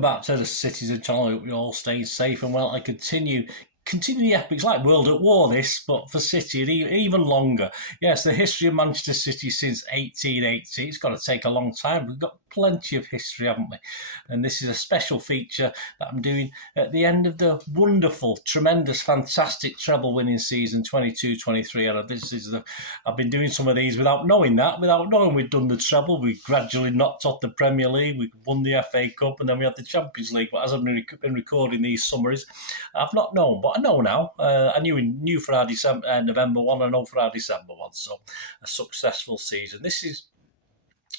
welcome back to the Citizen channel. I hope you all stay safe and well. I continue the epics, like World at War this, but for City, even longer. Yes, the history of Manchester City since 1880. It's got to take a long time. We've got plenty of history, haven't we? And this is a special feature that I'm doing at the end of the wonderful, tremendous, fantastic treble-winning season 22-23. And I've been doing some of these without knowing we'd done the treble. We gradually knocked off the Premier League. We won the FA Cup, and then we had the Champions League. But as I've been recording these summaries, I've not known, but I know now. I knew for our November one, I know for our December one. So a successful season. This is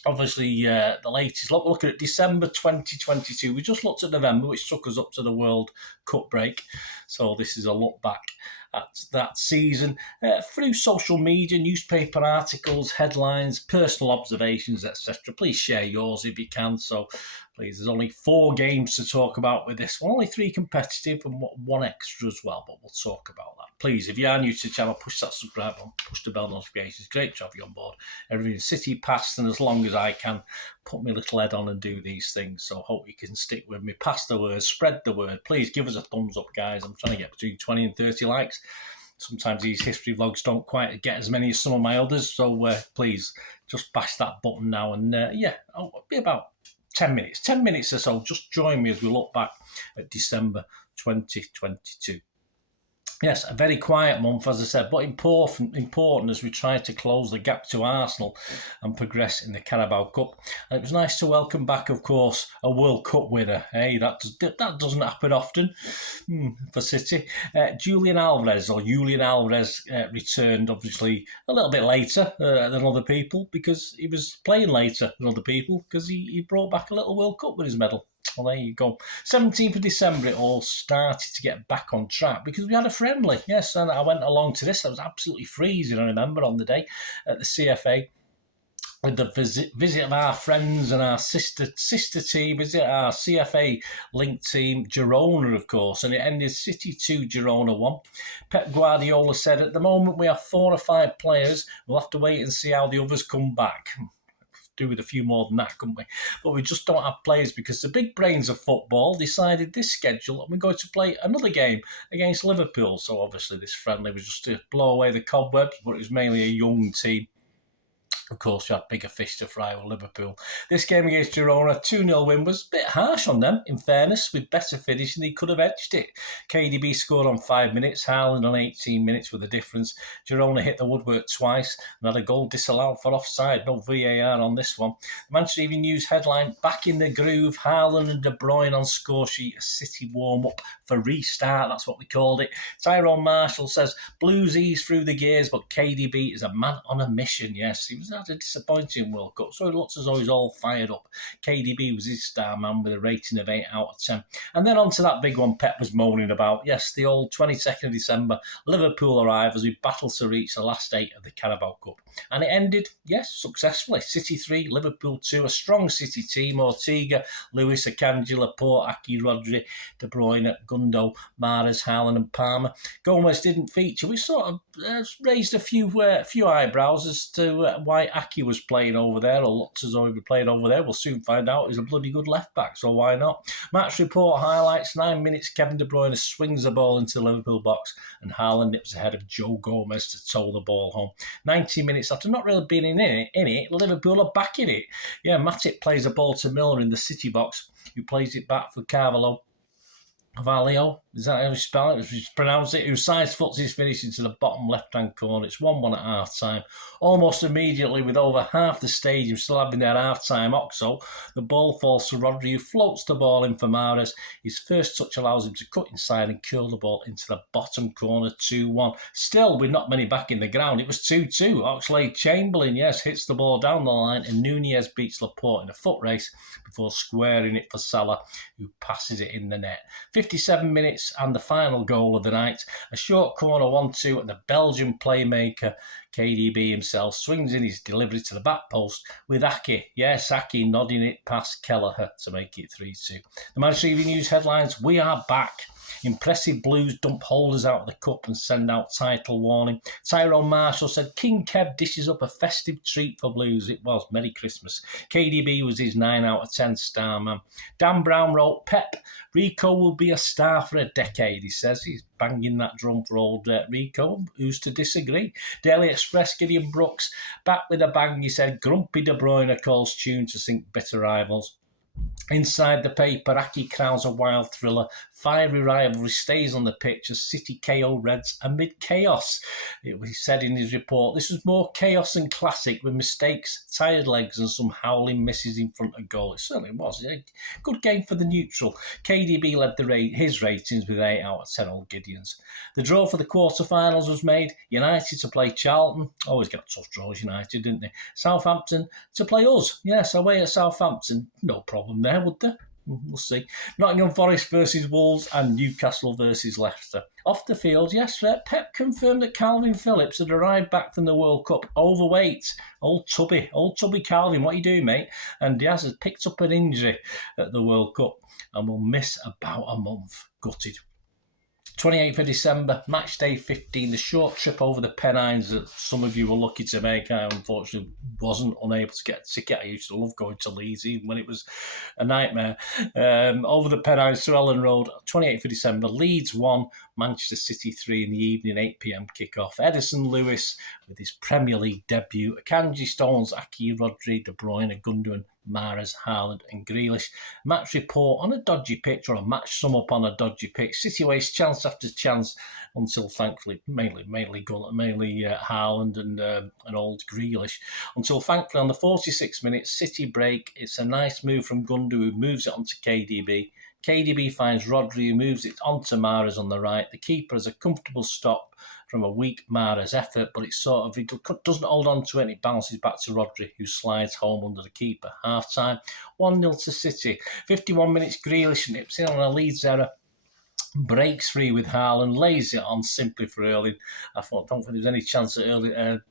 obviously the latest. We're looking at December 2022. We just looked at November, which took us up to the World Cup break. So this is a look back at that season through social media, newspaper articles, headlines, personal observations, etc. Please share yours if you can. So please, there's only 4 games to talk about with this one, only 3 competitive and 1 extra as well, but we'll talk about that. Please, if you are new to the channel, push that subscribe button, push the bell notifications. Great to have you on board. Everything City past, and as long as I can put my little head on and do these things. So hope you can stick with me. Pass the word, spread the word. Please give us a thumbs up, guys. I'm trying to get between 20 and 30 likes. Sometimes these history vlogs don't quite get as many as some of my others. So please just bash that button now. And it'll be about 10 minutes or so. Just join me as we look back at December 2022. Yes, a very quiet month, as I said, but important as we try to close the gap to Arsenal and progress in the Carabao Cup. And it was nice to welcome back, of course, a World Cup winner. Hey, that doesn't happen often for City. Julian Alvarez returned, obviously, a little bit later than other people, because he was playing later than other people, because he brought back a little World Cup with his medal. Well, there you go. 17th of December, it all started to get back on track because we had a friendly. Yes, and I went along to this. I was absolutely freezing, I remember, on the day at the CFA with the visit of our friends and our sister team, visit our CFA linked team, Girona, of course, and it ended City 2, Girona 1. Pep Guardiola said, at the moment we have 4 or 5 players. We'll have to wait and see how the others come back. Do with a few more than that, couldn't we? But we just don't have players because the big brains of football decided this schedule and we're going to play another game against Liverpool. So obviously this friendly was just to blow away the cobwebs, but it was mainly a young team. Of course, we had bigger fish to fry with Liverpool. This game against Girona, 2-0 win, was a bit harsh on them, in fairness, with better finish, and they could have edged it. KDB scored on 5 minutes, Haaland on 18 minutes with a difference. Girona hit the woodwork twice and had a goal disallowed for offside. No VAR on this one. The Manchester Evening News headline, back in the groove, Haaland and De Bruyne on score sheet, a City warm-up for restart, that's what we called it. Tyrone Marshall says, Blues ease through the gears, but KDB is a man on a mission. Yes, he was had a disappointing World Cup, so it looks as though he's all fired up. KDB was his star man with a rating of 8 out of 10. And then on to that big one Pep was moaning about. Yes, the old 22nd of December, Liverpool arrive as we battle to reach the last 8 of the Carabao Cup. And it ended, yes, successfully. City 3, Liverpool 2, a strong City team. Ortega, Lewis, Akanji, Laporte, Aki, Rodri, De Bruyne, Gundo, Mahrez, Haaland and Palmer. Gomez didn't feature. We sort of raised a few eyebrows as to why Aki was playing over there, or looked as though he'd be playing over there. We'll soon find out. He's a bloody good left back, so why not? Match report highlights, 9 minutes, Kevin De Bruyne swings the ball into the Liverpool box and Haaland nips ahead of Joe Gomez to tow the ball home. 90 minutes after not really being in it, Liverpool are back in it. Yeah, Matip plays a ball to Milner in the City box, who plays it back for Carvalho. Valio, is that how you spell it? If you pronounce it, who sides foots his finish into the bottom left-hand corner. It's 1-1 at half-time. Almost immediately, with over half the stadium still having their half-time oxo, the ball falls to Rodri, who floats the ball in for Mahrez. His first touch allows him to cut inside and curl the ball into the bottom corner, 2-1. Still, with not many back in the ground, it was 2-2. Oxlade-Chamberlain, yes, hits the ball down the line, and Nunez beats Laporte in a foot race before squaring it for Salah, who passes it in the net. 57 minutes and the final goal of the night. A short corner 1-2 and the Belgian playmaker KDB himself swings in his delivery to the back post with Aki. Yes, Aki nodding it past Kelleher to make it 3-2. The Manchester Evening News headlines, we are back. Impressive Blues dump holders out of the cup and send out title warning. Tyrone Marshall said King Kev dishes up a festive treat for Blues. It was. Merry Christmas. KDB was his 9 out of 10 star man. Dan Brown wrote, Pep, Rico will be a star for a decade, he says. He's banging that drum for old Rico. Who's to disagree? Daily Express, Gideon Brooks, back with a bang, he said. Grumpy De Bruyne calls tune to sink bitter rivals. Inside the paper, Aki crowns a wild thriller. Fiery rivalry stays on the pitch as City KO Reds amid chaos. He said in his report, this was more chaos than classic with mistakes, tired legs and some howling misses in front of goal. It certainly was. A good game for the neutral. KDB led his ratings with 8 out of 10 Old Gideons. The draw for the quarterfinals was made. United to play Charlton. Always get tough draws, United, didn't they? Southampton to play us. Yes, away at Southampton. No problem there, would there? We'll see. Nottingham Forest versus Wolves and Newcastle versus Leicester. Off the field, yes, Pep confirmed that Calvin Phillips had arrived back from the World Cup overweight. Old tubby Calvin, what are you doing, mate? And Diaz has picked up an injury at the World Cup and will miss about a month. Gutted. 28th of December, match day 15, the short trip over the Pennines that some of you were lucky to make. I unfortunately wasn't unable to get a ticket. I used to love going to Leeds, even when it was a nightmare. Over the Pennines to Ellen Road, 28th of December, Leeds 1, Manchester City 3 in the evening, 8 p.m. kick-off. Edison Lewis with his Premier League debut. Akanji, Stones, Aki, Rodri, De Bruyne, Gundogan, Mahrez, Haaland and Grealish. Match report on a dodgy pitch, or a match sum up on a dodgy pitch. City waste chance after chance until thankfully, mainly Haaland and old Grealish, until thankfully on the 46 minutes City break. It's a nice move from Gundu, who moves it onto KDB. KDB finds Rodri, who moves it onto Mahrez on the right. The keeper has a comfortable stop from a weak Mahrez effort, but it doesn't hold on to it, and it bounces back to Rodri, who slides home under the keeper. Half-time, 1-0 to City. 51 minutes, Grealish nips in on a Leeds error, breaks free with Haaland, lays it on simply for Erling. I don't think there was any chance that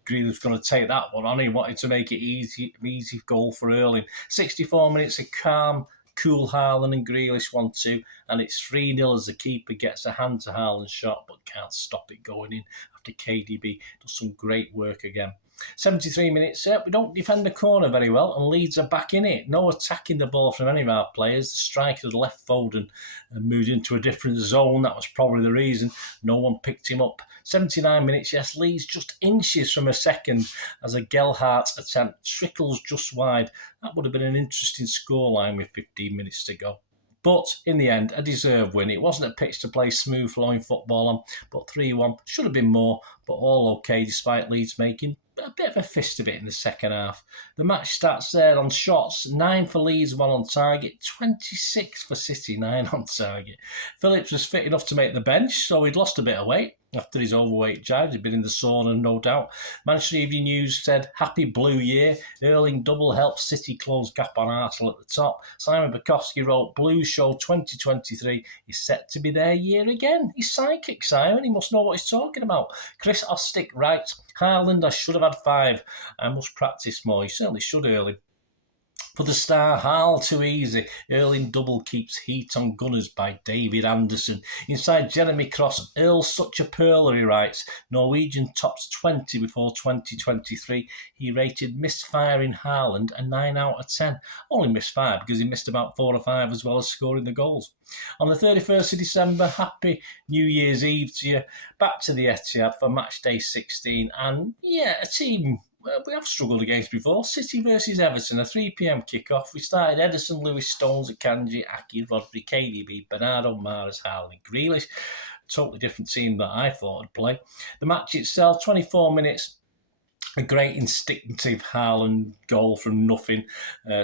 Grealish was going to take that one on. He wanted to make it easy goal for Erling. 64 minutes, a calm, cool Haaland and Grealish 1-2, and it's 3-0 as the keeper gets a hand to Haaland's shot but can't stop it going in after KDB does some great work again. 73 minutes, we don't defend the corner very well, and Leeds are back in it. No attacking the ball from any of our players. The striker had left Foden and moved into a different zone. That was probably the reason. No one picked him up. 79 minutes, yes, Leeds just inches from a second as a Gelhardt attempt trickles just wide. That would have been an interesting scoreline with 15 minutes to go. But in the end, a deserved win. It wasn't a pitch to play smooth flowing football on, but 3-1 should have been more, but all okay despite Leeds making a bit of a fist of it in the second half. The match stats there on shots: 9 for Leeds, 1 on target, 26 for City, 9 on target. Phillips was fit enough to make the bench, so he'd lost a bit of weight after his overweight jive. He'd been in the sauna, no doubt. Manchester Evening News said, happy blue year. Erling double helps City close gap on Arsenal at the top. Simon Bukowski wrote, Blues show 2023 is set to be their year again. He's psychic, Simon. He must know what he's talking about. Chris Ostick writes, Haaland, I should have had 5. I must practice more. You certainly should, Erling. For the Star, Hal too easy. Erling double keeps heat on Gunners by David Anderson. Inside Jeremy Cross, Earl's such a pearler, he writes. Norwegian tops 20 before 2023. He rated misfiring Haaland a 9 out of 10. Only missed 5 because he missed about 4 or 5 as well as scoring the goals. On the 31st of December, happy New Year's Eve to you. Back to the Etihad for match day 16. And yeah, a team we have struggled against before. City versus Everton, a 3 p.m. kickoff. We started Edison, Lewis, Stones, Akanji, Aki, Rodri, KDB, Bernardo, Mahrez, Haaland, Grealish. Totally different team that I thought would play. The match itself, 24 minutes. A great instinctive Haaland goal from nothing.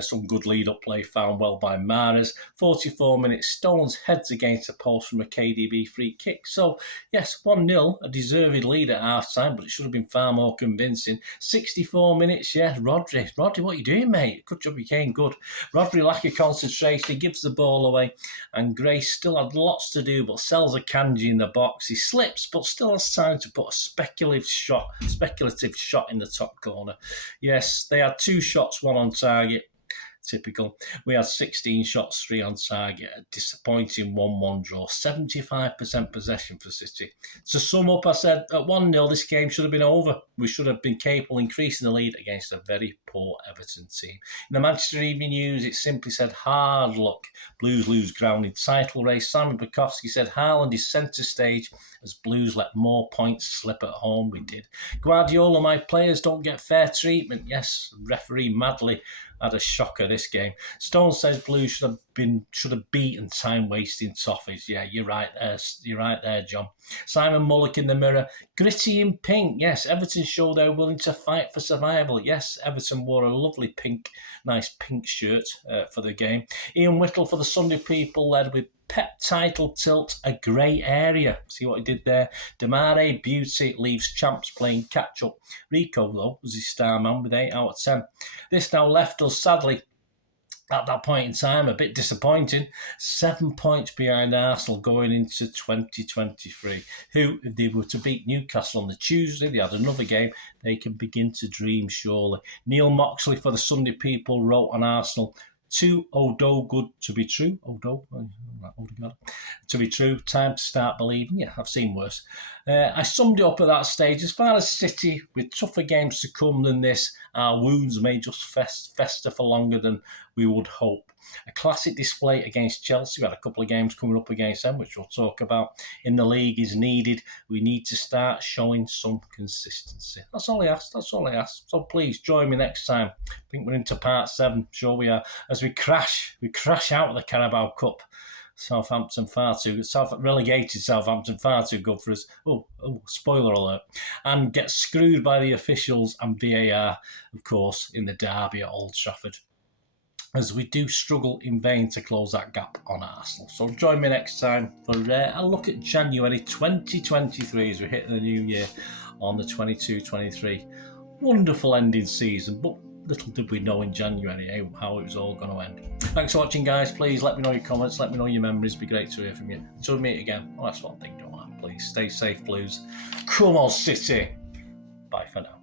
Some good lead-up play found well by Mahrez. 44 minutes, Stones heads against the post from a KDB free kick. So, yes, 1-0, a deserved lead at half-time, but it should have been far more convincing. 64 minutes, yes, Rodri, what are you doing, mate? Good job, you came good. Rodri, lack of concentration, he gives the ball away, and Grace still had lots to do, but sells a Kanji in the box. He slips, but still has time to put a speculative shot in the top corner. Yes, they had 2 shots, 1 on target. typical. We had 16 shots, 3 on target, a disappointing 1-1 draw, 75% possession for City. To sum up, I said at 1-0 this game should have been over. We should have been capable of increasing the lead against a very poor Everton team. In the Manchester Evening News, it simply said, hard luck. Blues lose ground in title race. Simon Bukowski said, Haaland is centre stage as Blues let more points slip at home. We did. Guardiola, my players don't get fair treatment. Yes, referee Madley had a shocker this game. Stone says Blues should have beaten time-wasting Toffees. Yeah, you're right there, John. Simon Mullock in the Mirror, gritty in pink. Yes, Everton show they're willing to fight for survival. Yes, Everton wore a lovely nice pink shirt for the game. Ian Whittle for the Sunday People led with Pep title tilt, a grey area. See what he did there? Damare Beauty leaves champs playing catch-up. Rico, though, was his star man with 8 out of 10. This now left us, sadly, at that point in time, a bit disappointing. 7 points behind Arsenal going into 2023, who, if they were to beat Newcastle on the Tuesday, they had another game, they can begin to dream, surely. Neil Moxley for the Sunday People wrote on Arsenal, too Odo good to be true. Odo, to be true. Time to start believing. Yeah, I've seen worse. I summed it up at that stage. As far as City, with tougher games to come than this, our wounds may just fester for longer than we would hope. A classic display against Chelsea. We had a couple of games coming up against them, which we'll talk about. In the league is needed. We need to start showing some consistency. That's all I ask. So please join me next time. I think we're into part 7. Sure we are. As we crash out of the Carabao Cup. Relegated Southampton far too good for us. Oh, spoiler alert. And get screwed by the officials and VAR, of course, in the derby at Old Trafford, as we do struggle in vain to close that gap on Arsenal. So join me next time for a look at January 2023 as we hit the new year on the 22-23. Wonderful ending season, but little did we know in January how it was all going to end. Thanks for watching, guys. Please let me know your comments, let me know your memories. It'd be great to hear from you. Until we meet again, well, that's one thing, don't I? Please stay safe, Blues. Come on, City. Bye for now.